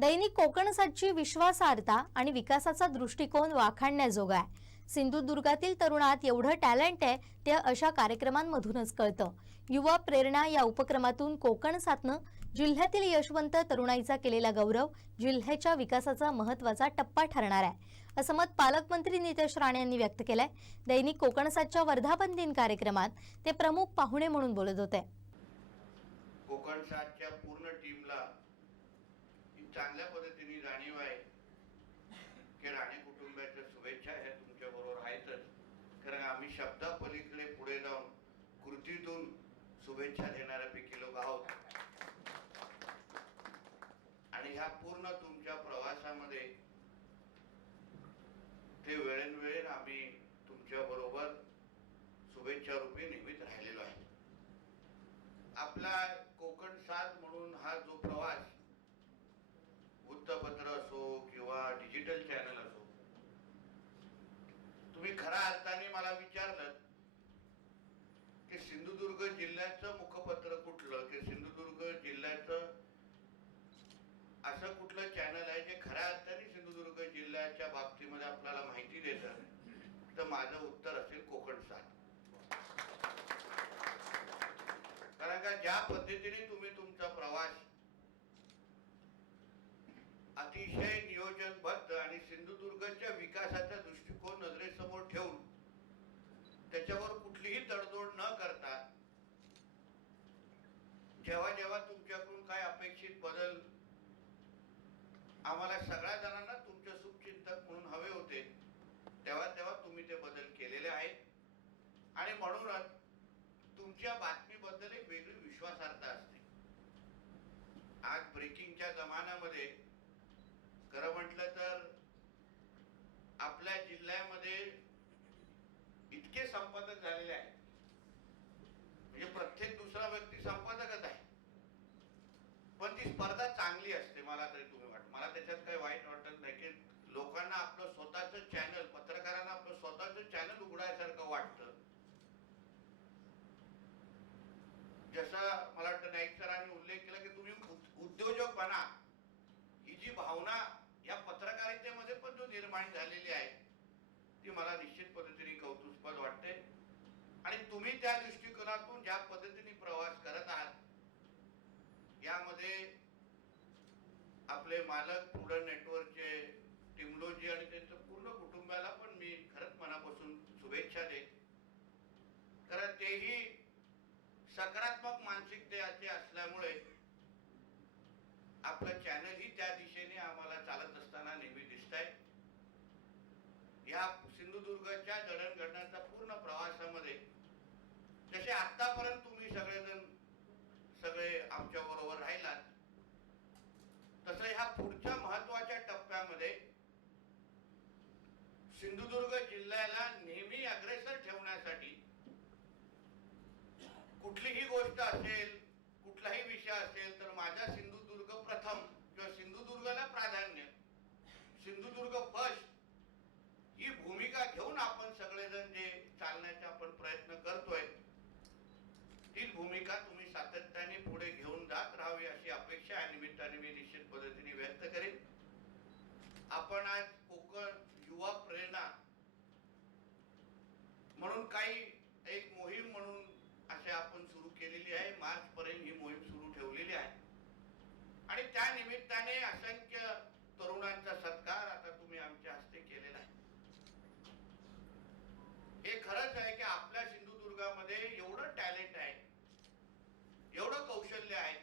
दैनिक कोकणसाठची विश्वासार्हता आणि विकासाचा दृष्टिकोन वाखाणण्याजोगा आहे. सिंधुदुर्गातील तरुणात एवढं टॅलेंट आहे ते अशा कार्यक्रमांमधूनच कळतं. युवा प्रेरणा या उपक्रमातून कोकण साधनं जिल्ह्यातील यशवंत तरुणाईचा केलेला गौरव जिल्ह्याच्या विकासाचा महत्त्वाचा टप्पा ठरणार आहे. असं मत पालकमंत्री नितेश राणे यांनी व्यक्त केलंय. दैनिक कोकणसाठच्या वर्धापन दिन कार्यक्रमात ते प्रमुख पाहुणे म्हणून बोलत होते. कोकण पूर्ण टीमला ही चांगल्या पद्धतीने जाणीव आहे की राणे कुटुंबाच्या शुभेच्छा ह्या तुमच्या बरोबर आहेतच. कारण आम्ही शब्दापलीकडे पुढे जाऊन कृतीतून शुभेच्छा देणाऱ्यापैकी लोक आहोत. आणि ह्या पूर्ण तुमच्या प्रवासामध्ये ते वेळेन आम्ही तुमच्या बरोबर शुभेच्छा रूपी नेहमीच राहिलेलो आहे आपला कोकण साथ म्हणून हा जो प्रवास वृत्तपत्र असो किंवा डिजिटल चॅनल असो. तुम्ही खरा अर्थाने मला विचारलं की सिंधुदुर्ग जिल्ह्याचं मुखपत्र कुठलं की सिंधुदुर्ग जिल्ह्याचं असं कुठलं चॅनल आहे जे खऱ्या अर्थाने सिंधुदुर्ग जिल्ह्याच्या बाबतीमध्ये आपल्याला माहिती देतं? तर माझं उत्तर असेल कोकण सात. कारण का ज्या पद्धतीने तुम्ही तुमचा प्रवास अतिशय नियोजनबद्ध आणि सिंधुदुर्गच्या विकासाचा दृष्टिकोन नजरेसमोर ठेवून त्याच्यावर कुठलीही तडजोड न करता जेव्हा जेव्हा तुमच्याकडून काय अपेक्षित बदल आम्हाला सगळ्या जणांना तुमचे सुखचिंतक म्हणून हवे होते तेव्हा तेव्हा तुम्ही ते बदल केलेले आहेत. आणि म्हणूनच तुमच्या बातमीबद्दल एक वेगळी विश्वासार्हता असते. आज ब्रेकिंगच्या जमान्यामध्ये खरं म्हटलं तर आपल्या जिल्ह्यामध्ये इतके संपादक झालेले आहेत. म्हणजे प्रत्येक दुसरा व्यक्ती संपादकच आहे. पण ती स्पर्धा चांगली असते मला तरी तुम्ही वाटत मला त्याच्यात काही वाईट वाटत नाही की लोकांना आपलं स्वतःचं चॅनल पत्रकारांना आपलं स्वतःचं चॅनल उघडायसारखं वाटतं. जसा मला वाटतं नाईक सरांनी उल्लेख केला की तुम्ही उद्योजक बना ही जी भावना या पण जो निर्माण झालेली आहे ती मला निश्चित पद्धतीने कौतुकस्पद वाटते. आणि तुम्ही त्या दृष्टिकोनातून ज्या पद्धतीने प्रवास करत आहात यामध्ये आपले मालक पुढं नेटवर्कचे टिमलोजी आणि त्यांचं पूर्ण कुटुंबाला पण मी खरंच मनापासून शुभेच्छा देत कारण तेही सकारात्मक मानसिकतेचे असल्यामुळे आपलं चॅनलही त्या दिशेने आम्हाला चालत असताना नेहमी दिसत आहे या सिंधुदुर्गच्या जडणघडणाच्या पूर्ण प्रवासामध्ये जसे आतापर्यंत तुम्ही सगळेजण सगळे आमच्या बरोबर राहिलात तसं ह्या पुढच्या महत्त्वाच्या टप्प्यामध्ये सिंधुदुर्ग जिल्ह्याला नेहमी अग्रेसर ठेवण्यासाठी कुठलीही गोष्ट असेल कुठलाही विषय असेल तर माझा सिंधुदुर्ग प्रथम किंवा सिंधुदुर्गला प्राधान्य सिंधुदुर्ग फर्स्ट ही भूमिका घेऊन आपण सगळेजण जे चालण्याचा आपण प्रयत्न करतोय ती भूमिका तुम्ही सातत्याने पुढे घेऊन जात राहावी अशी अपेक्षा या निमित्ताने मी निश्चित पद्धतीने व्यक्त करेन. आपण आज कोकण युवा प्रेरणा म्हणून काही एक मोहीम म्हणून असे आपण सुरू केलेली आहे. मार्च पर्यंत ही मोहीम सुरू ठेवलेली आहे. आणि त्या निमित्ताने असंख्य तरुणांचा सत्कार आता तुम्ही आमच्या हस्ते केलेला आहे. हे खरंच आहे की आपल्या सिंधुदुर्गामध्ये एवढं टॅलेंट आहे एवढं कौशल्य आहे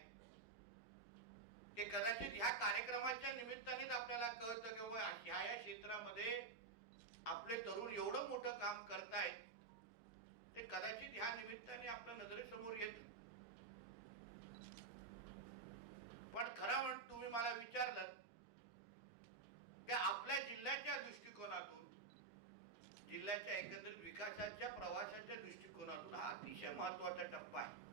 ते कदाचित ह्या कार्यक्रमाच्या निमित्तानेच आपल्याला कळतं की बाबा ह्या या क्षेत्रामध्ये आपले तरुण एवढं मोठं काम करतायत ते कदाचित ह्या निमित्ताने आपल्या नजरेसमोर येत. पण खरं म्हण तुम्ही मला विचारलं की आपल्या जिल्ह्याच्या दृष्टिकोनातून जिल्ह्याच्या एकंदरीत विकासाच्या प्रवासाच्या दृष्टिकोनातून हा अतिशय महत्त्वाचा टप्पा आहे.